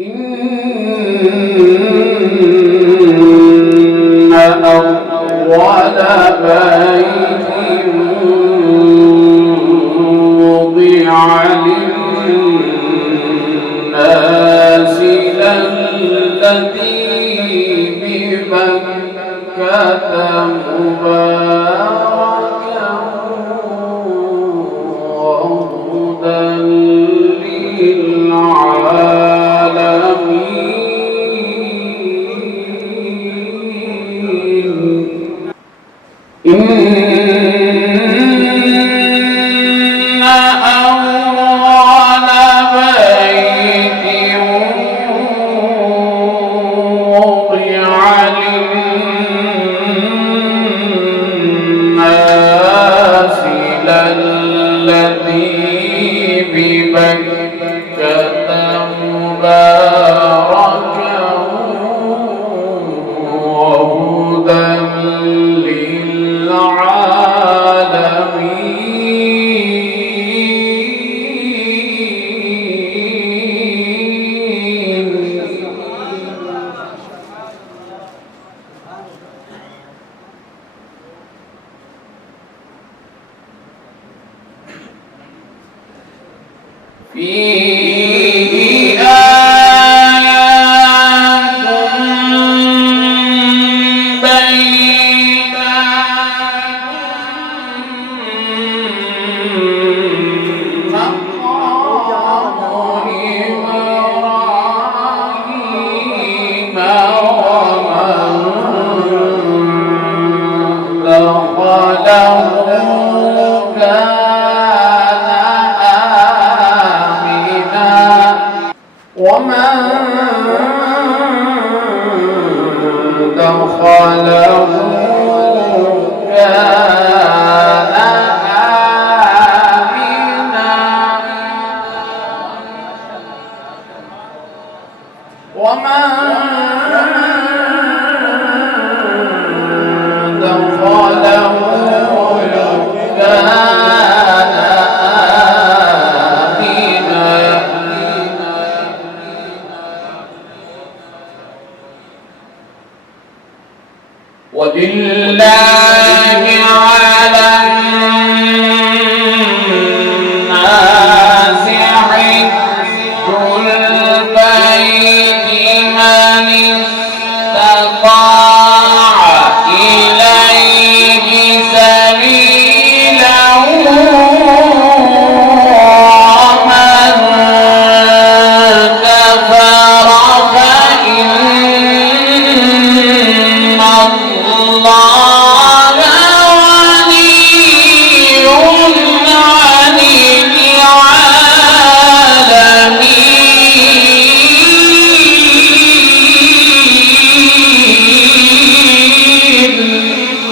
إن أول بيت وضع للناس للذي ببكة مباركا وهدى للعالمين. إن أول بيت وضع للناس للذي ببكة مباركا وهدى فيه آيات بينات مقام إبراهيم ومن دخله كان آمنا ومن دخله كان ولله على الناس حج البيت من استطاع إليه سبيلا ومن كفر فإن الله غني عن العالمين.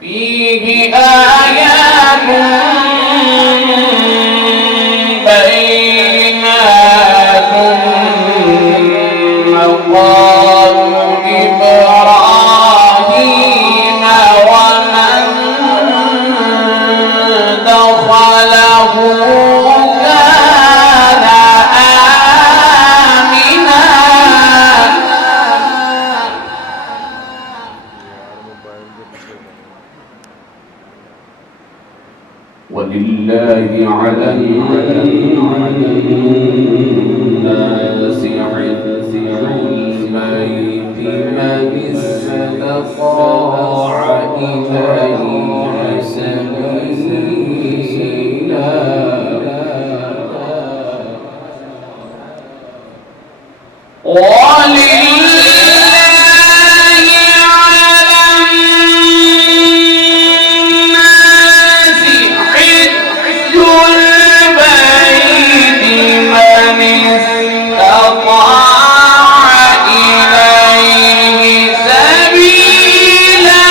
فيه آيات بينات مقام إبراهيم ومن دخله كان آمنا ولله على الناس حج البيت من استطاع إليه سبيلا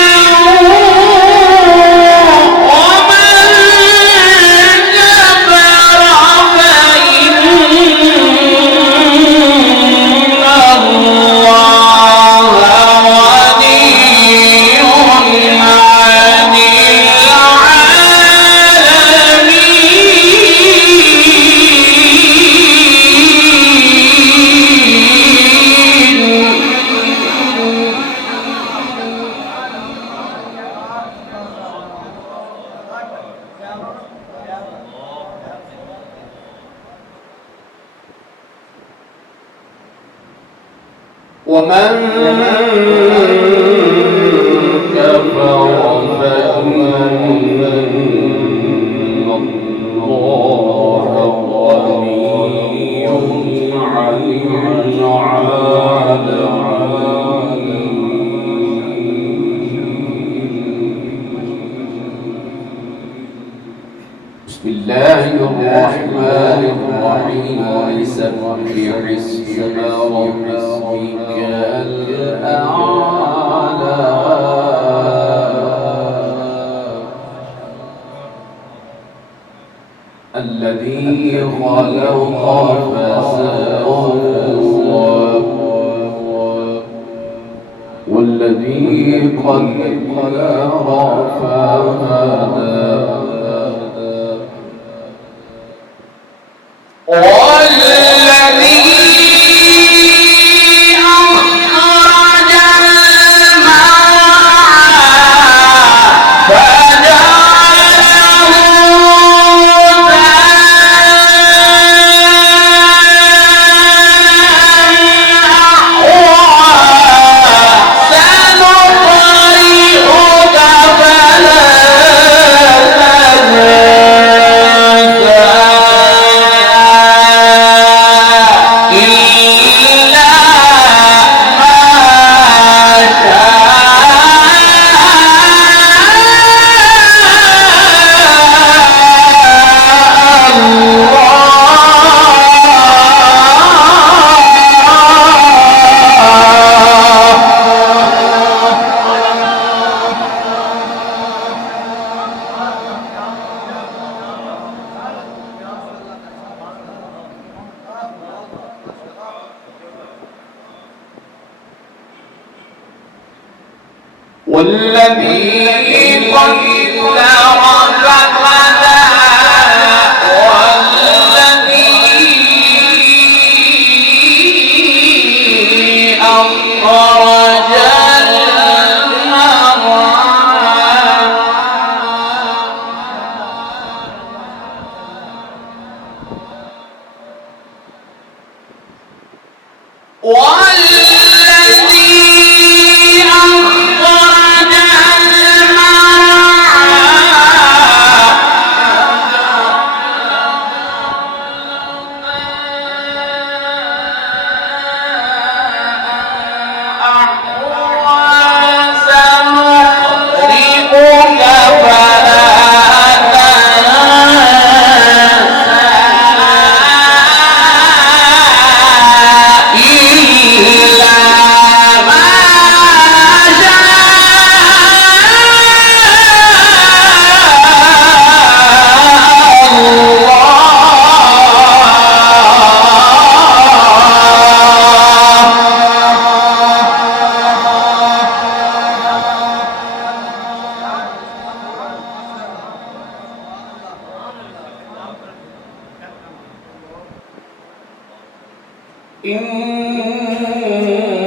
ومن كفر فإن الله غني عن العالمين. بسم الله الرحمن الرحيم. سبح اسم ربك الأعلى الذي خلق فسوى والذي قدر فهدى والذي قدر فهدى والذي أخرج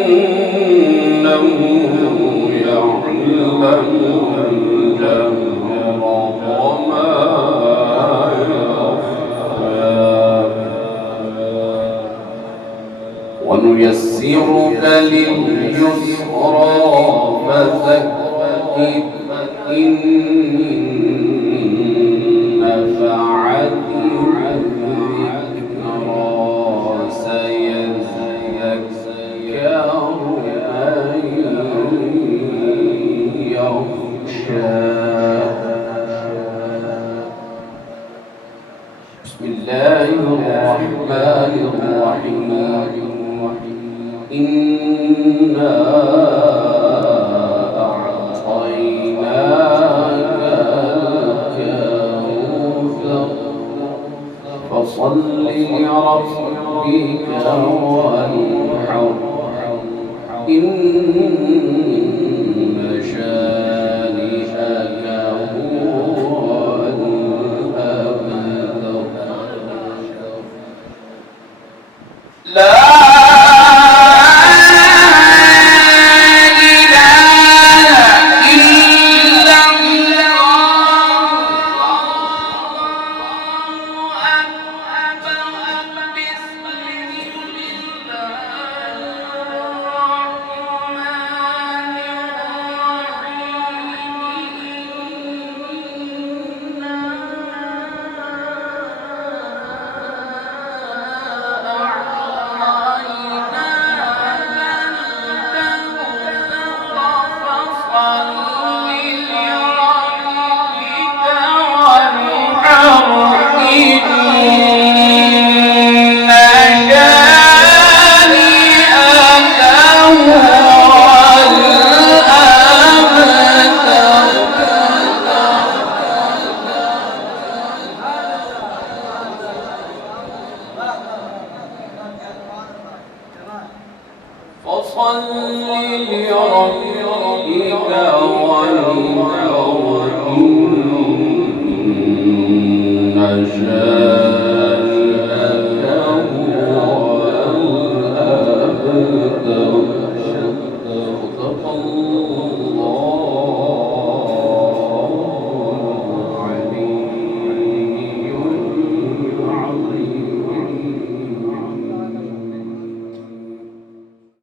إنه يعلم الجهر وما يخفى ونيسرك لليسرى فذكر إن نفعت بسم الله الرحمن الرحيم. إنا أعطيناك الكوثر فصل لربك وانحر إن شانئك هو الأبتر. لا لربك وانحر إن شاء